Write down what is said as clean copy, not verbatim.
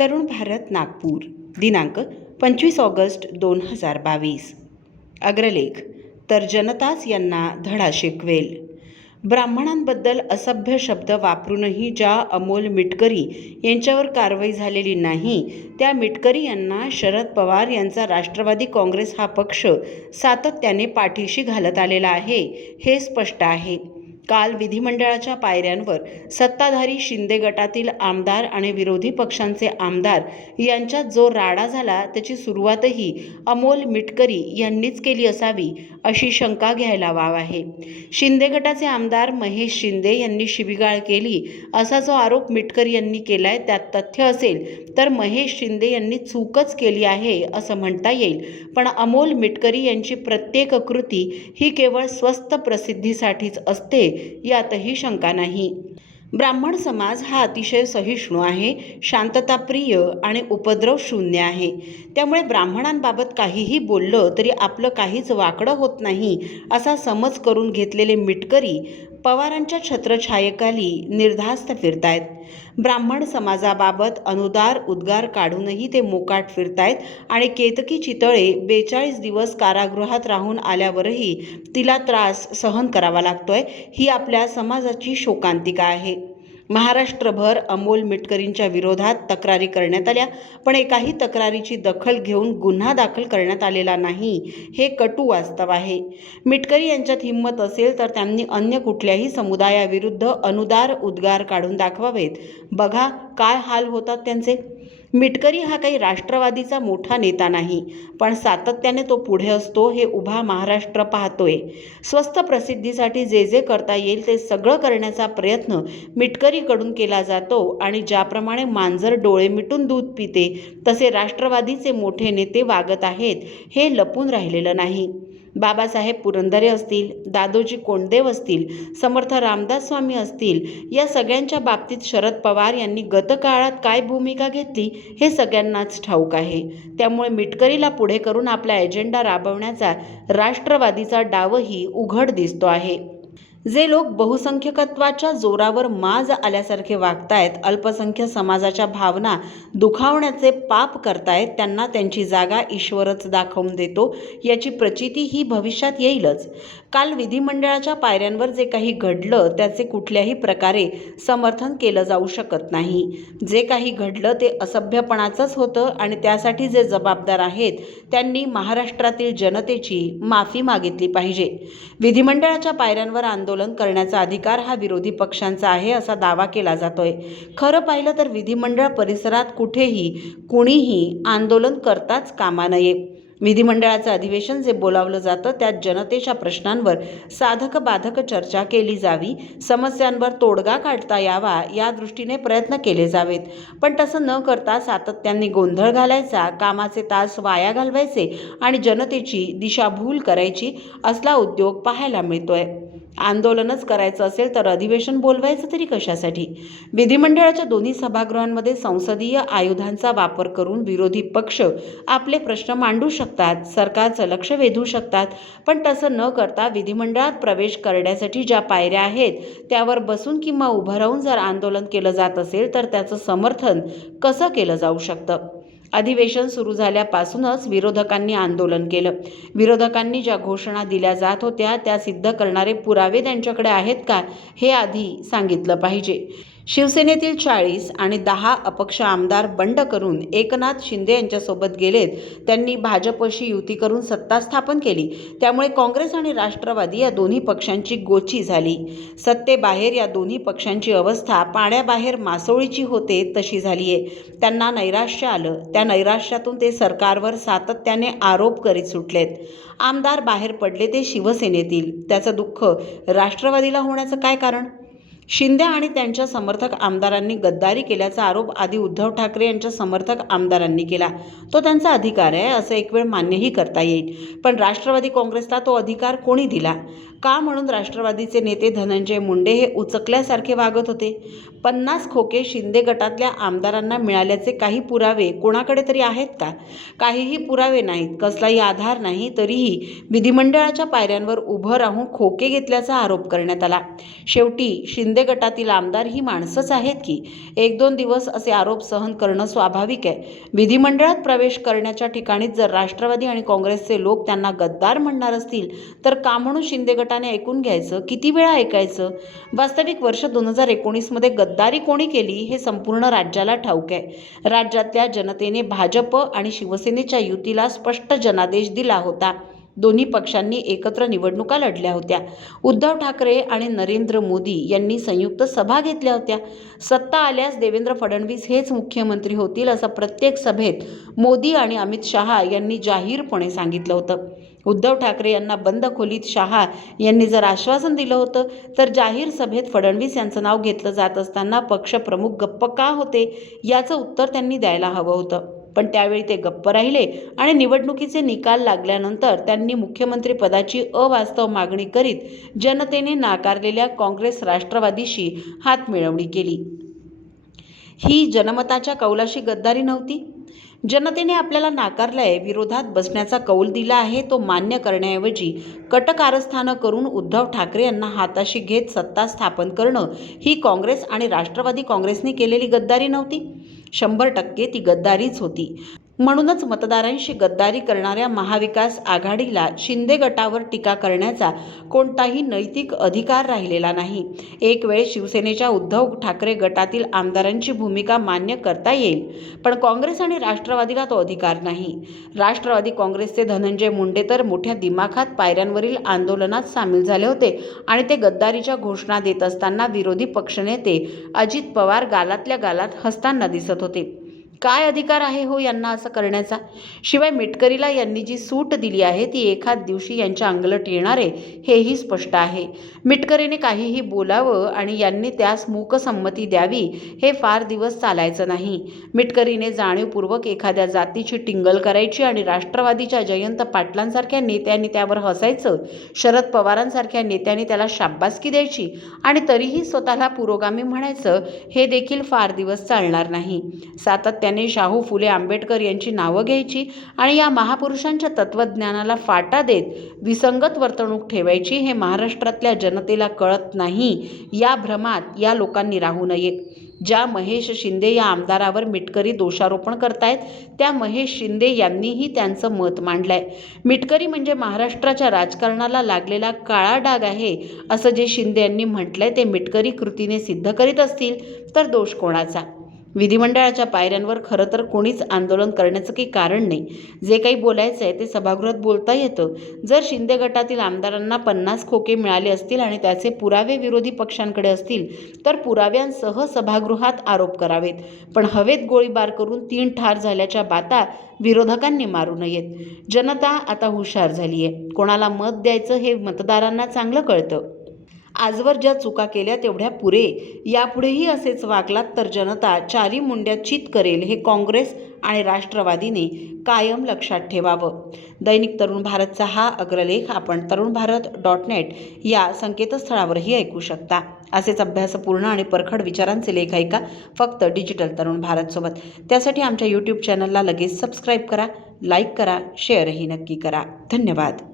तरुण भारत नागपूर दिनांक 25 ऑगस्ट 2022। अग्रलेख तर जनताच यांना धडा शिकवेल। ब्राह्मणांबद्दल असभ्य शब्द वापरूनही ज्या अमोल मिटकरी यांच्यावर कारवाई झालेली नाही, त्या मिटकरी यांना शरद पवार यांचा राष्ट्रवादी काँग्रेस हा पक्ष सातत्याने पाठीशी घालत आलेला आहे हे स्पष्ट आहे। काल विधिमंडळाच्या पायऱ्यांवर सत्ताधारी शिंदे गटातील आमदार आणि विरोधी पक्षांचे आमदार यांच्यात जो राडा झाला त्याची सुरुवातही अमोल मिटकरी यांनीच केली असावी अशी शंका घ्यायला वाव आहे। शिंदे गटाचे आमदार महेश शिंदे यांनी शिवीगाळ केली असा जो आरोप मिटकरी यांनी केलाय त्यात तथ्य असेल तर महेश शिंदे यांनी चूकच केली आहे असं म्हणता येईल, पण अमोल मिटकरी यांची प्रत्येक कृती ही केवळ स्वस्त प्रसिद्धीसाठीच असते यातही शंका नाही। ब्राह्मण समाज हा अतिशय सहिष्णू आहे, शांतताप्रिय आणि उपद्रव शून्य आहे। त्यामुळे ब्राह्मणांबाबत काहीही बोललं तरी आपलं काहीच वाकडं होत नाही असा समज करून घेतलेले मिटकरी पवारांच्या छत्रछायेखाली निर्धास्त फिरतायत। ब्राह्मण समाजाबाबत अनुदार उद्गार काढूनही ते मोकाट फिरतायत आणि केतकी चितळे 42 दिवस कारागृहात राहून आल्यावरही तिला त्रास सहन करावा लागतोय ही आपल्या समाजाची शोकांतिका आहे। महाराष्ट्रभर अमोल मिटकरींच्या विरोधात तक्रारी करण्यात आल्या, पण एकाही तक्रारीची दखल घेऊन गुन्हा दाखल करण्यात आलेला नाही हे कटू वास्तव आहे। मिटकरी यांच्यात हिंमत असेल तर त्यांनी अन्य कुठल्याही समुदायाविरुद्ध अनुदार उद्गार काढून दाखवावेत। बघा काय हाल होतात त्यांचे। मिटकरी हा काही राष्ट्रवादीचा मोठा नेता नाही, पण सातत्याने तो पुढे असतो हे उभा महाराष्ट्र पाहतोय। स्वस्त प्रसिद्धीसाठी जे जे करता येईल ते सगळं करण्याचा प्रयत्न मिटकरीकडून केला जातो आणि ज्याप्रमाणे मांजर डोळे मिटून दूध पिते तसे राष्ट्रवादीचे मोठे नेते वागत आहेत हे लपून राहिलेलं नाही। बाबासाहेब पुरंदरे असतील, दादोजी कोंडदेव असतील, समर्थ रामदास स्वामी असतील, या सगळ्यांच्या बाबतीत शरद पवार यांनी गतकाळात काय भूमिका घेतली हे सगळ्यांनाच ठाऊक आहे। त्यामुळे मिटकरीला पुढे करून आपला एजेंडा राबवण्याचा राष्ट्रवादीचा डावही उघड दिसतो आहे। जे लोक बहुसंख्यकत्वाच्या जोरावर माज आल्यासारखे वागतायत, अल्पसंख्य समाजाच्या भावना दुखावण्याचे पाप करतायत, त्यांना त्यांची जागा ईश्वरच दाखवून देतो याची प्रचिती ही भविष्यात येईलच। काल विधिमंडळाच्या पायऱ्यांवर जे काही घडलं त्याचे कुठल्याही प्रकारे समर्थन केलं जाऊ शकत नाही। जे काही घडलं ते असभ्यपणाचंच होतं आणि त्यासाठी जे जबाबदार आहेत त्यांनी महाराष्ट्रातील जनतेची माफी मागितली पाहिजे। विधिमंडळाच्या पायऱ्यांवर आंदोलन करण्याचा अधिकार हा विरोधी पक्षांचा आहे असा दावा केला जातोय। खरं पाहिलं तर विधिमंडळ परिसरात कुठेही कुणीही आंदोलन करताच कामा नये। विधिमंडळाचं अधिवेशन जे बोलावलं जातं त्यात जनतेच्या प्रश्नांवर साधक बाधक चर्चा केली जावी, समस्यांवर तोडगा काढता यावा या दृष्टीने प्रयत्न केले जावेत, पण तसं न करता सातत्याने गोंधळ घालायचा, कामाचे तास वाया घालवायचे आणि जनतेची दिशाभूल करायची असला उद्योग पाहायला मिळतोय। आंदोलनच करायचं असेल तर अधिवेशन बोलवायचं तरी कशासाठी? विधिमंडळाच्या दोन्ही सभागृहांमध्ये संसदीय आयुधांचा वापर करून विरोधी पक्ष आपले प्रश्न मांडू शकतात, सरकारचं लक्ष वेधू शकतात, पण तसं न करता विधिमंडळात प्रवेश करण्यासाठी ज्या पायऱ्या आहेत त्यावर बसून किंवा उभं राहून जर आंदोलन केलं जात असेल तर त्याचं समर्थन कसं केलं जाऊ शकतं? अधिवेशन सुरू झाल्यापासूनच विरोधकांनी आंदोलन केलं। विरोधकांनी ज्या घोषणा दिल्या जात होत्या त्या सिद्ध करणारे पुरावे त्यांच्याकडे आहेत का हे आधी सांगितलं पाहिजे। शिवसेनेतील 40 आणि 10 अपक्ष आमदार बंड करून एकनाथ शिंदे यांच्यासोबत गेलेत। त्यांनी भाजपशी युती करून सत्ता स्थापन केली, त्यामुळे काँग्रेस आणि राष्ट्रवादी या दोन्ही पक्षांची गोची झाली। सत्तेबाहेर या दोन्ही पक्षांची अवस्था पाण्याबाहेर मासोळीची होते तशी झालीये। त्यांना नैराश्य आलं, त्या नैराश्यातून ते सरकारवर सातत्याने आरोप करीत सुटलेत। आमदार बाहेर पडले ते शिवसेनेतील, त्याचं दुःख राष्ट्रवादीला होण्याचं काय कारण? शिंदे आणि त्यांच्या समर्थक आमदारांनी गद्दारी केल्याचा आरोप आधी उद्धव ठाकरे यांच्या समर्थक आमदारांनी केला। तो त्यांचा अधिकार आहे असं एक वेळ मान्यही करता येईल, पण राष्ट्रवादी काँग्रेसला तो अधिकार कोणी दिला? का म्हणून राष्ट्रवादीचे नेते धनंजय मुंडे हे उचकल्यासारखे वागत होते? 50 खोके शिंदे गटातल्या आमदारांना मिळाल्याचे काही पुरावे कोणाकडे तरी आहेत का? काहीही पुरावे नाहीत, कसलाही आधार नाही. तरीही विधिमंडळाच्या पायऱ्यांवर उभं राहून खोके घेतल्याचा आरोप करण्यात आला. शेवटी शिंदे गटातील आमदार ही माणसंच आहेत की. 1-2 दिवस असे आरोप सहन करणं स्वाभाविक आहे. विधिमंडळात प्रवेश करण्याच्या ठिकाणीच जर राष्ट्रवादी आणि काँग्रेसचे लोक त्यांना गद्दार म्हणणार असतील तर का म्हणून शिंदे गटाने ऐकून घ्यायचं? किती वेळा ऐकायचं? वास्तविक वर्ष 2019 मध्ये गद्दारी कोणी केली हे संपूर्ण राज्याला ठाऊक आहे. राज्यातल्या जनतेने भाजप आणि शिवसेनेच्या युतीला स्पष्ट जनादेश दिला होता. दोन्ही पक्षांनी एकत्र निवडणुका लढल्या होत्या. उद्धव ठाकरे आणि नरेंद्र मोदी यांनी संयुक्त सभा घेतल्या होत्या. सत्ता आल्यास देवेंद्र फडणवीस हेच मुख्यमंत्री होतील असं प्रत्येक सभेत मोदी आणि अमित शहा यांनी जाहीरपणे सांगितलं होतं. उद्धव ठाकरे यांना बंद खोलीत शहा यांनी जर आश्वासन दिलं होतं तर जाहीर सभेत फडणवीस यांचं नाव घेतलं जात असताना पक्षप्रमुख गप्प का होते याचं उत्तर त्यांनी द्यायला हवं होतं. पण त्यावेळी ते गप्प राहिले आणि निवडणुकीचे निकाल लागल्यानंतर त्यांनी मुख्यमंत्री पदाची अवास्तव मागणी करीत जनतेने नाकारलेल्या काँग्रेस राष्ट्रवादीशी हातमिळवणी केली. ही जनमताच्या कौलाशी गद्दारी नव्हती? जनतेने आपल्याला नाकारलंय, विरोधात बसण्याचा कौल दिला आहे, तो मान्य करण्याऐवजी कटकारस्थानं करून उद्धव ठाकरे यांना हाताशी घेत सत्ता स्थापन करणं ही काँग्रेस आणि राष्ट्रवादी काँग्रेसने केलेली गद्दारी नव्हती? 100% ती गद्दारीच होती. म्हणूनच मतदारांशी गद्दारी करणाऱ्या महाविकास आघाडीला शिंदे गटावर टीका करण्याचा कोणताही नैतिक अधिकार राहिलेला नाही. एक वेळ शिवसेनेच्या उद्धव ठाकरे गटातील आमदारांची भूमिका मान्य करता येईल, पण काँग्रेस आणि राष्ट्रवादीला तो अधिकार नाही. राष्ट्रवादी काँग्रेसचे धनंजय मुंडे तर मोठ्या दिमाखात पायऱ्यांवरील आंदोलनात सामील झाले होते आणि ते गद्दारीच्या घोषणा देत असताना विरोधी पक्षनेते अजित पवार गालातल्या गालात हसताना दिसत होते. काय अधिकार आहे हो यांना असं करण्याचा? शिवाय मिटकरीला यांनी जी सूट दिली आहे ती एखाद दिवशी यांच्या अंगलट येणार आहे हेही स्पष्ट आहे. मिटकरीने काहीही बोलावं आणि यांनी त्यास मूकसंमती द्यावी हे फार दिवस चालायचं नाही. मिटकरीने जाणीवपूर्वक एखाद्या जातीची टिंगल करायची आणि राष्ट्रवादीच्या जयंत पाटलांसारख्या नेत्यांनी त्यावर हसायचं, शरद पवारांसारख्या नेत्यांनी त्याला शाब्बासकी द्यायची आणि तरीही स्वतःला पुरोगामी म्हणायचं, हे देखील फार दिवस चालणार नाही. सातत्याने शाहू फुले आंबेडकर यांची नावं घ्यायची आणि या महापुरुषांच्या तत्त्वज्ञानाला फाटा देत विसंगत वर्तणूक ठेवायची हे महाराष्ट्रातल्या जनतेला कळत नाही. या भ्रमात या लोकांनी राहू नये. ज्या महेश शिंदे या आमदारावर मिटकरी दोषारोपण करतायत त्या महेश शिंदे यांनीही त्यांचं मत मांडलंय. मिटकरी म्हणजे महाराष्ट्राच्या राजकारणाला लागलेला काळा डाग आहे असं जे शिंदे यांनी म्हटलंय ते मिटकरी कृतीने सिद्ध करीत असतील तर दोष कोणाचा? विधिमंडळाच्या पायऱ्यांवर खरं तर कोणीच आंदोलन करण्याचं काही कारण नाही. जे काही बोलायचं आहे ते सभागृहात बोलता येतं. जर शिंदे गटातील आमदारांना 50 खोके मिळाले असतील आणि त्याचे पुरावे विरोधी पक्षांकडे असतील तर पुराव्यांसह सभागृहात आरोप करावेत. पण हवेत गोळीबार करून 3 ठार झाल्याच्या बाता विरोधकांनी मारू नयेत. जनता आता हुशार झाली आहे. कोणाला मत द्यायचं हे मतदारांना चांगलं कळतं. आजवर ज्या चुका केल्या तेवढ्या पुरे. यापुढेही असेच वागलात तर जनता चारी मुंड्या चित करेल हे काँग्रेस आणि राष्ट्रवादीने कायम लक्षात ठेवावं. दैनिक तरुण भारतचा हा अग्रलेख आपण तरुणभारत.net या संकेतस्थळावरही ऐकू शकता. असेच अभ्यासपूर्ण आणि परखड विचारांचे लेख ऐका फक्त डिजिटल तरुण भारतसोबत. त्यासाठी आमच्या YouTube चॅनलला लगेच सबस्क्राईब करा, लाईक करा, शेअरही नक्की करा. धन्यवाद.